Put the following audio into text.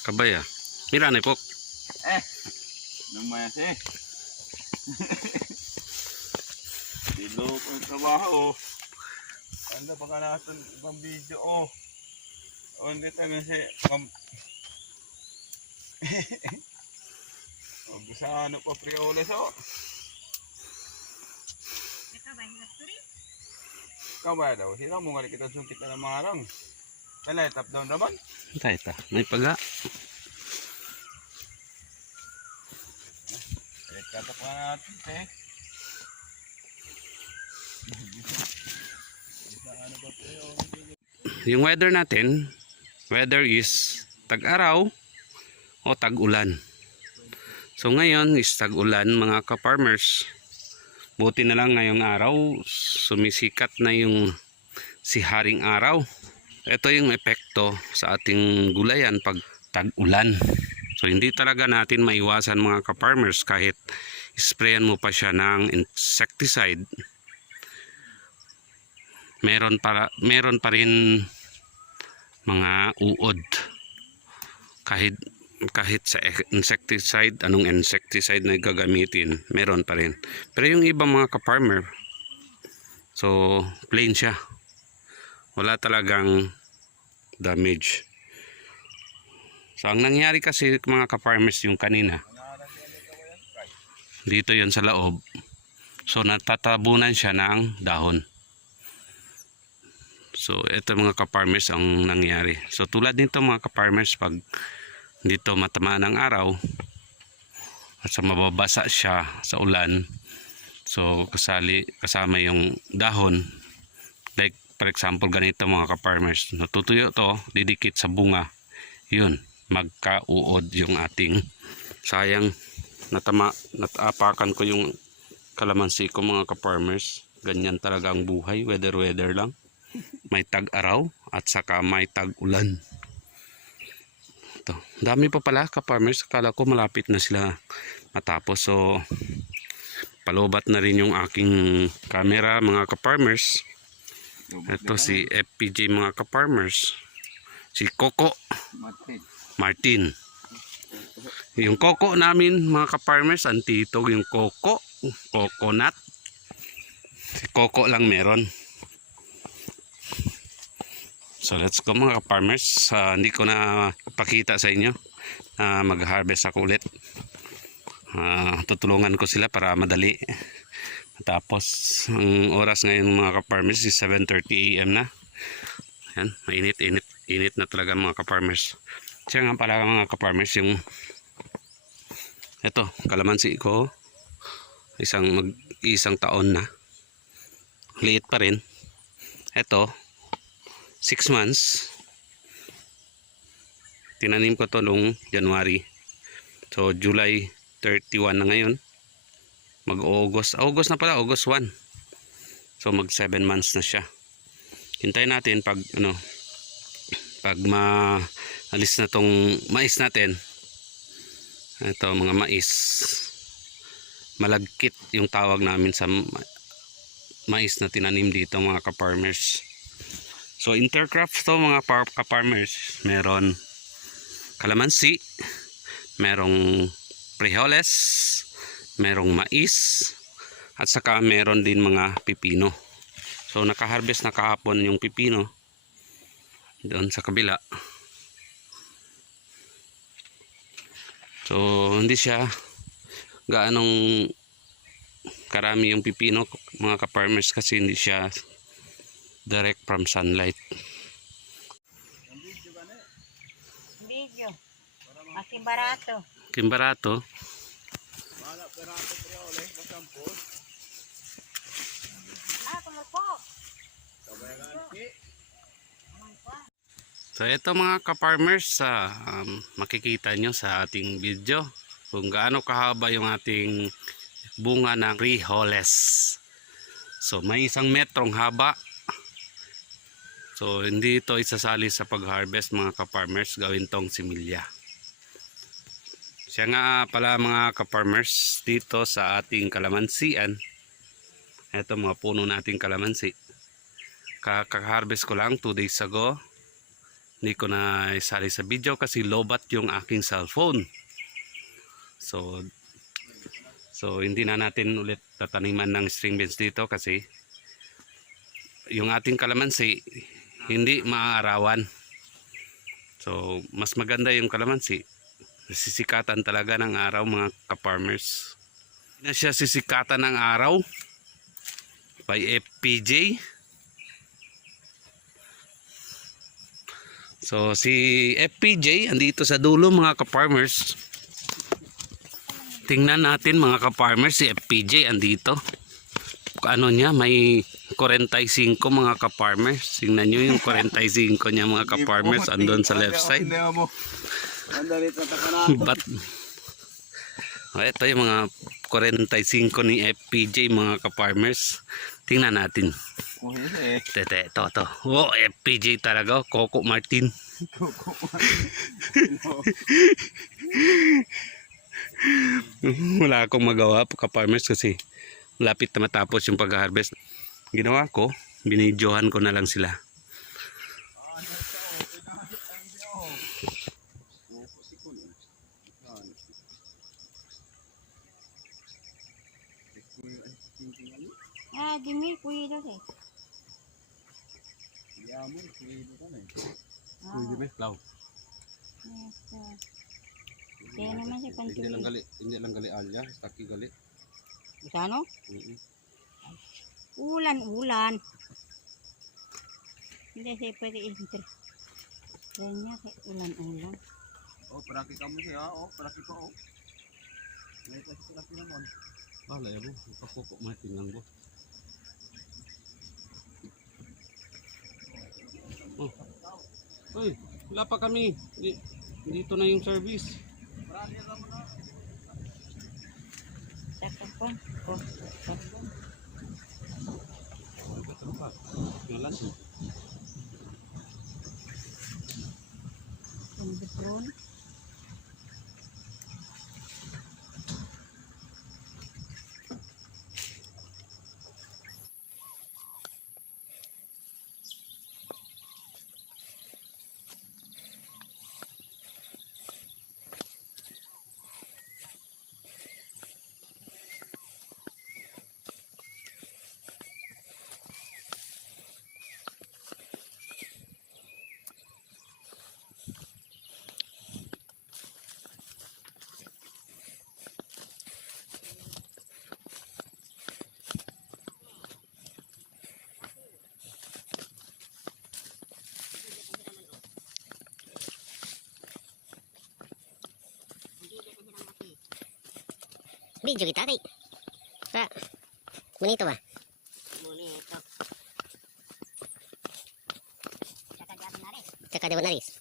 Kabaya. Mira na po. Eh, namayas eh. Dilo ko yung trabaho. Ano pa ka natin ibang video oh. O hindi tayo si Mam... Huwag sa ano pa prioles oh. Ikaw ba daw? Sino mo nga kita sungkit na ng mga arang? Kala, tap down naman. Tay ta. May paga. Eh, tatak na natin yung Yung weather natin, weather is tag-araw o tag-ulan. So ngayon is tag-ulan mga ka-farmers. Buti na lang ngayong araw, sumisikat na yung si haring araw. Ito yung epekto sa ating gulayan pag tag-ulan. So hindi talaga natin maiwasan mga ka-farmers kahit sprayan mo pa siya ng insecticide. Meron para meron pa rin mga uod. Kahit kahit sa insecticide, anong insecticide na gagamitin, meron pa rin. Pero yung ibang mga ka-farmer, so plain siya. Wala talagang damage. So ang nangyari kasi mga ka-farmers yung kanina, dito yon sa loob. So natatabunan siya ng dahon. So ito mga ka-farmers ang nangyari. So tulad nito mga ka-farmers pag dito matamaan ng araw. At sa mababasa siya sa ulan. So kasali kasama yung dahon. Like for example ganito mga ka-farmers. Natutuyo to didikit sa bunga. Yun magkauod yung ating sayang. Natama natapakan ko yung kalamansi ko mga ka-farmers. Ganyan talaga ang buhay weather weather lang. May tag-araw at saka may tag-ulan ito. Dami pa pala ka-farmers. Akala ko malapit na sila matapos. So, palobat na rin yung aking camera mga ka-farmers. Ito si FPJ mga ka-farmers. Si Coco. Martin. Yung Coco namin mga ka-farmers, antitog yung Coco. Coconut. Si Coco lang meron. So let's go mga farmers. Uh, hindi ko na pakita sa inyo. Uh, mag-harvest ako ulit. Ah, tutulungan ko sila para madali. Tapos ang oras ngayon mga ka-farmers is 7.30 am na. Yan, mainit, init, init na talaga mga ka-farmers. Siya nga pala mga ka-farmers yung ito, kalamansi ko isang mag isang taon na. Liit pa rin. Ito, 6 months. Tinanim ko to noong January. So July 31 na ngayon. Mag August August na pala August 1 so mag 7 months na siya. Hintayin natin pag ano pag maalis na tong mais natin. Ito mga mais. Malagkit yung tawag namin sa ma- mais na tinanim dito mga ka-farmers So intercrops to mga par- ka-farmers. Meron kalamansi, merong frijoles, merong mais, at saka meron din mga pipino. So nakaharvest na kahapon yung pipino doon sa kabila. So hindi siya gaanong karami yung pipino mga ka-farmers kasi hindi siya direct from sunlight. Video. Aking barato. Kimbarato, Wala perato prioles. Masampos. Ah, tumalpo. Kabayaran ki. So ito mga ka-farmers, ah, um, makikita nyo sa ating video kung gaano kahaba yung ating bunga ng frijoles. So may isang metrong haba. So hindi ito isasali sa pag-harvest mga ka-farmers, gawin tong similya. Siya nga pala mga ka-farmers dito sa ating kalamansian. Ito mga puno nating kalamansi. Kaka-harvest ko lang 2 days ago. Hindi ko na isali sa video kasi lobat yung aking cellphone. So, so hindi na natin ulit tataniman ng string beans dito kasi yung ating kalamansi hindi maaarawan. So, mas maganda yung kalamansi. Sisikatan talaga ng araw mga ka-farmers. Na siya sisikatan ng araw by FPJ. So, si FPJ andito sa dulo mga ka-farmers. Tingnan natin mga ka-farmers si FPJ andito. Ano niya, may 45 mga ka-farmers. Tingnan nyo yung 45 niya mga ka-farmers andon sa left side. But, oh, ito yung mga 45 ni FPJ mga ka-farmers. Tingnan natin. Oh. Tete, ito, ito. Oh, FPJ talaga. oh. Coco Martin. Wala akong magawa ka-farmers kasi lapit na matapos yung pag-harvest. Ginawa ko, binidyohan ko na lang sila. Ah, Jimmy, puwido eh. Ah, Law. yes, ah. Kaya naman siya pantuwi. gali, hindi lang gali alya, taki gali. Ano? Ulan, ulan. Hindi siya pwede enter. Yan niya, kay ulan, ulan. Oh, paraki kamu siya. Oh, paraki ko. Oh. May kasi paraki naman. Ah, laya mo. Coco Martin lang bo. Oh. Uy, wala pa kami. Di, dito na yung service. Saka pa. Oh, Ngalas mo. ang dipron. Video kita kay. Sa bonito ba? Bonito. Di naris. Ba naris?